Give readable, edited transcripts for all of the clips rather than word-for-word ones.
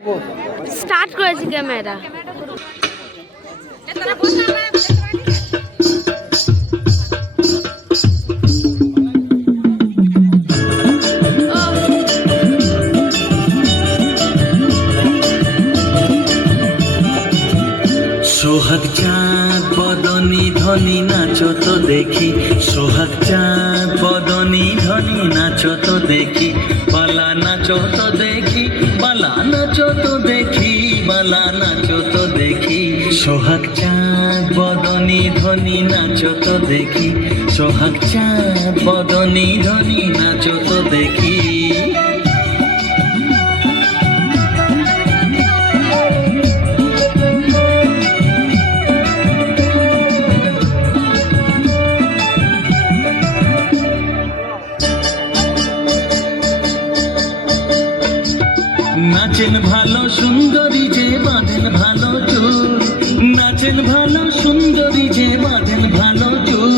Start করেছি camera. সোহাগ চাঁদ বদনী ধনী নাচো তো দেখি, সোহাগ চাঁদ বদনী ধনী নাচো তো দেখি, বালা নাচো তো দেখি, বালা নাচো তো দেখি, বালা নাচো তো দেখি। সোহাগ চাঁদ বদনী ধনী নাচো তো দেখি, সোহাগ চাঁদ বদনী ধনী নাচো তো দেখি। নাচেন ভালো সুন্দরী যে বাঁধেন ভালো চুল, নাচেন ভালো সুন্দরী যে বাঁধেন ভালো চুল,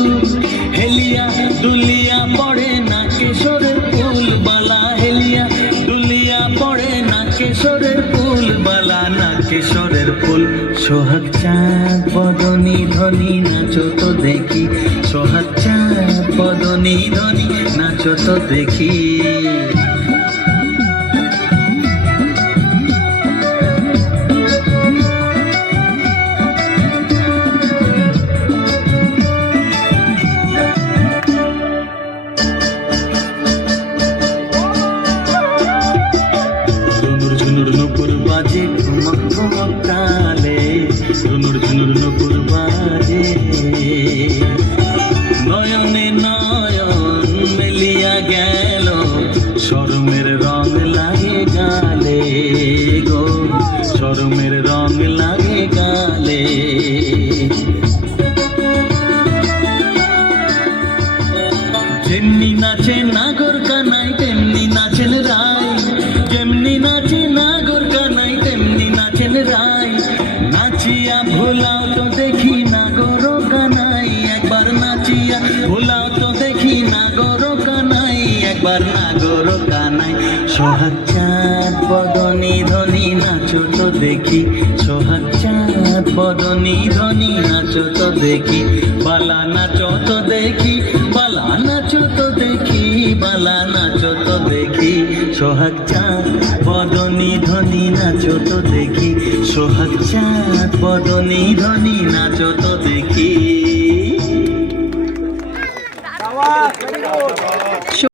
হেলিয়া দুলিয়া পড়ে না কেশরের ফুল বালা, হেলিয়া দুলিয়া পড়ে না কেশরের ফুল বালা, না কেশরের ফুল। সোহাগ চাঁদ বদনী ধনী নাচো তো দেখি, সোহাগ চাঁদ বদনী ধনী নাচো তো দেখি। ঝুনুর নুপুর বাজে ঠুমক ঠুমক তালে, ঝুনুর ঝুনুর নুপুর বাজে, নয়নে নয়ন মেলিয়া গেল, শরমের রং লাগে গালে গো, শরমের রং লাগে গালে। যেমনি নাচে নাগর কানাই তেমনি নাচেন রায়, যেমনি নাচে নাগর কানাই তেমনি নাচেন রায়, নাচিয়া ভোলাও তো দেখি নাগর কানাই, একবার নাচিয়া ভোলাও তো দেখি নাগর কানাই, একবার নাগর কানাই। সোহাগ চাঁদ বদনী ধনী নাচো তো দেখি, সোহাগ চাঁদ বদনী ধনী নাচো তো দেখি, বালা নাচো তো দেখি, বালা নাচো তো দেখি, বালা নাচো তো দেখি। সোহাগ চাঁদ বদনী ধনী নাচো তো দেখি, সোহাগ চাঁদ বদনী ধনী নাচো তো দেখি।